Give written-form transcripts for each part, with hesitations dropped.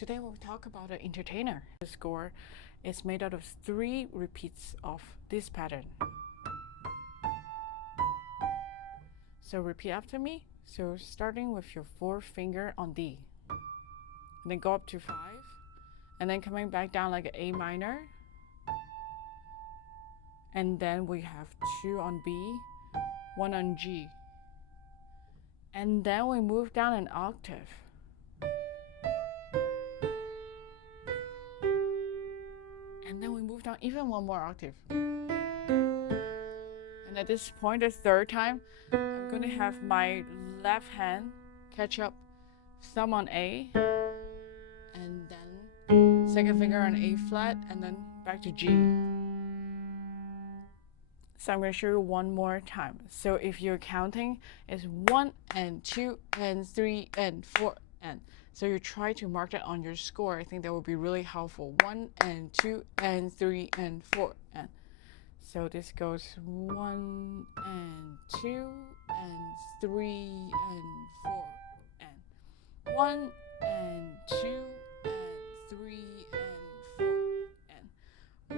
Today we'll talk about an entertainer. The score is made out of 3 repeats of this pattern. So repeat after me. So starting with your 4th finger on D. And then go up to 5. And then coming back down like an A minor. And then we have 2 on B, 1 on G. And then we move down an octave. And then we move down even one more octave. And at this point, the 3rd time, I'm going to have my left hand catch up, thumb on A, and then 2nd finger on A flat, and then back to G. So I'm going to show you one more time. So if you're counting, it's 1 and 2 and 3 and 4 and. So you try to mark that on your score. I think that would be really helpful. 1 and 2 and 3 and 4 and. So this goes 1 and 2 and 3 and 4 and. 1 and 2 and 3 and 4 and.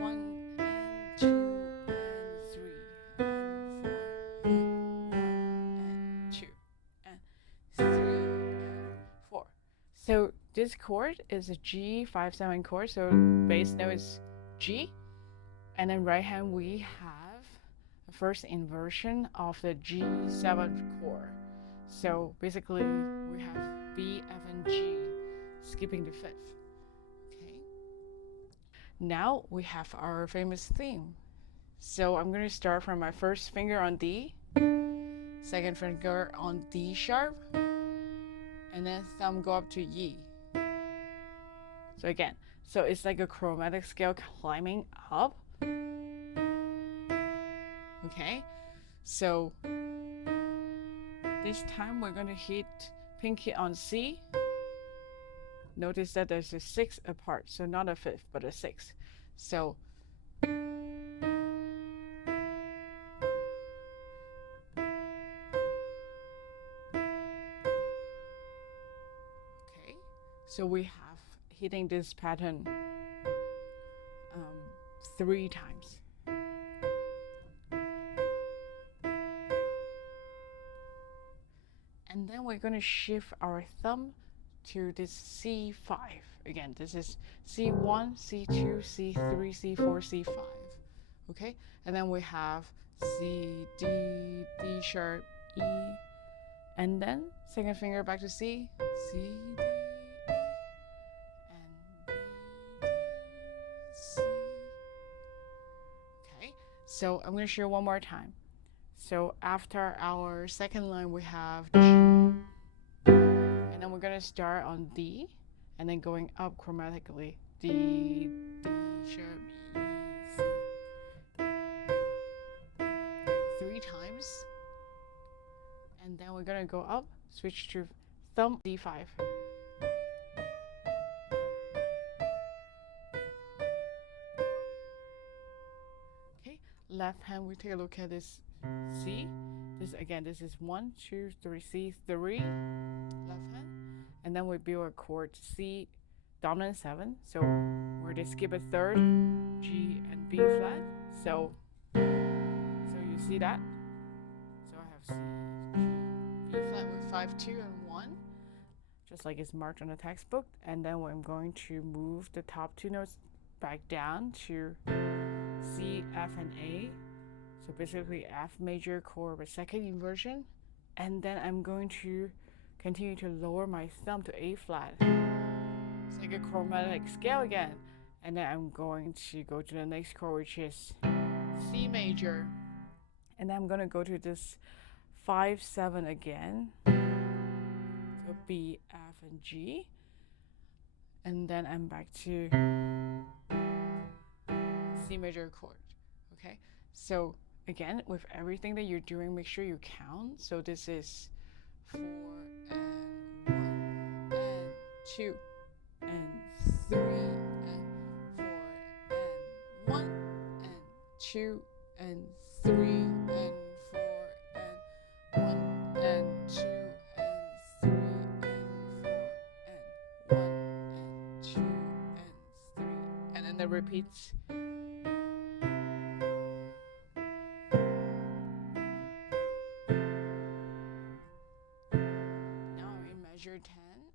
1 and 2 and 3 and 4 and. 1 and 2 and 3 and 4. So this chord is a G5/7 chord. So bass note is G. And then right hand we have the first inversion of the G7 chord. So basically we have B, F, and G, skipping the 5th. Okay. Now we have our famous theme. So I'm going to start from my 1st finger on D, 2nd finger on D sharp, and then thumb go up to E. So again, so it's like a chromatic scale climbing up. Okay, so this time we're going to hit pinky on C. Notice that there's a 6 apart, so not a 5th, but a 6. So okay, so we have hitting this pattern 3 times. And then we're going to shift our thumb to this C5. Again, this is C1, C2, C3, C4, C5. Okay? And then we have C, D, D sharp, E. And then 2nd finger back to C, C, D, E, and B, D, C. Okay? So I'm going to show one more time. So after our 2nd line, we have G. And then we're going to start on D, and then going up chromatically. D, D sharp, E, C. 3 times. And then we're going to go up, switch to thumb D5. Okay, left hand, we take a look at this C. This is 1, 2, 3, C3, left hand. And then we build a chord C dominant 7. So where they skip a 3rd, G and B flat. So you see that? So I have C, G, B flat with 5, 2, and 1, just like it's marked on the textbook. And then I'm going to move the top 2 notes back down to C, F, and A. So basically F major chord with 2nd inversion. And then I'm going to continue to lower my thumb to A flat. It's like a chromatic scale again. And then I'm going to go to the next chord, which is C major. And then I'm going to go to this 5/7 again. So B, F, and G. And then I'm back to C major chord. Okay? So again, with everything that you're doing, make sure you count. So this is 4 and 1 and 2 and 3 and 4 and 1 and 2 and 3 and 4 and 1 and 2 and 3 and 4 and 1 and and then repeats. Now we measure 10,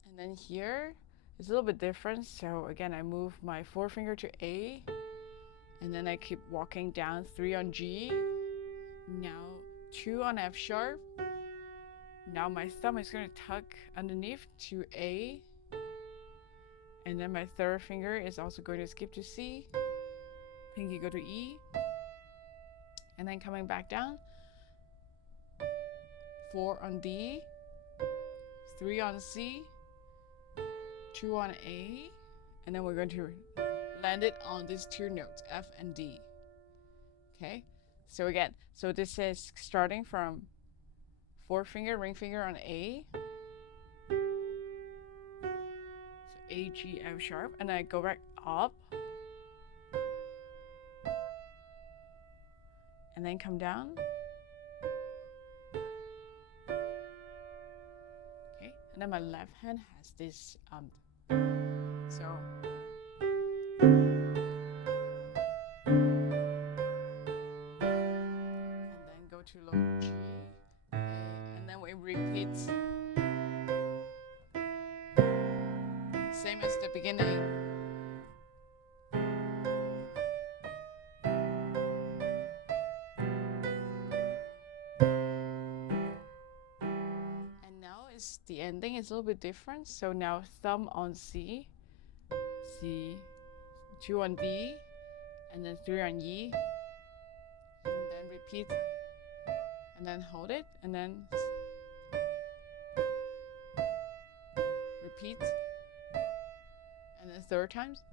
and then here it's a little bit different. So again, I move my forefinger to A, and then I keep walking down, 3 on G, now 2 on F sharp. Now my thumb is going to tuck underneath to A, and then my third finger is also going to skip to C, pinky go to E, and then coming back down, 4 on D, 3 on C, 2 on A, and then we're going to land it on these 2 notes, F and D. Okay, so again, so this is starting from fourth finger, ring finger on A, so A, G, F sharp, and I go back up, and then come down. Okay, and then my left hand has this so and then go to low G, and then we repeat same as the beginning. The ending is a little bit different. So now thumb on C, C, 2 on D, and then 3 on E, and then repeat, and then hold it, and then repeat, and then third times,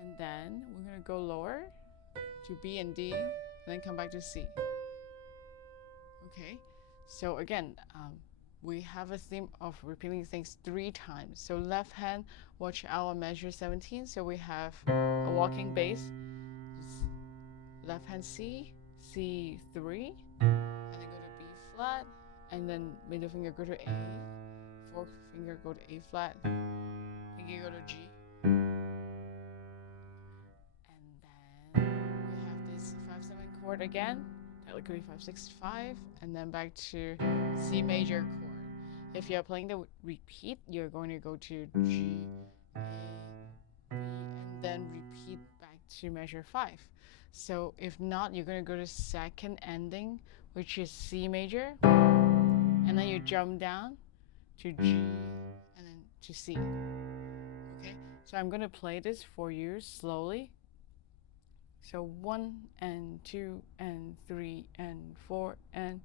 and then we're gonna go lower to B and D, and then come back to C. Okay, so again, we have a theme of repeating things 3 times. So left hand, watch our measure 17. So we have a walking bass, left hand C, C3, and then go to B flat, and then middle finger go to A, fourth finger go to A flat, pinky go to G, and then we have this 5/7 chord again. Technically 5, 6, 5, and then back to C major chord. If you're playing the repeat, you're going to go to G, A, B, and then repeat back to measure 5. So if not, you're going to go to second ending, which is C major, and then you jump down to G, and then to C. Okay, so I'm going to play this for you slowly. So 1 and 2 and 3 and 4 and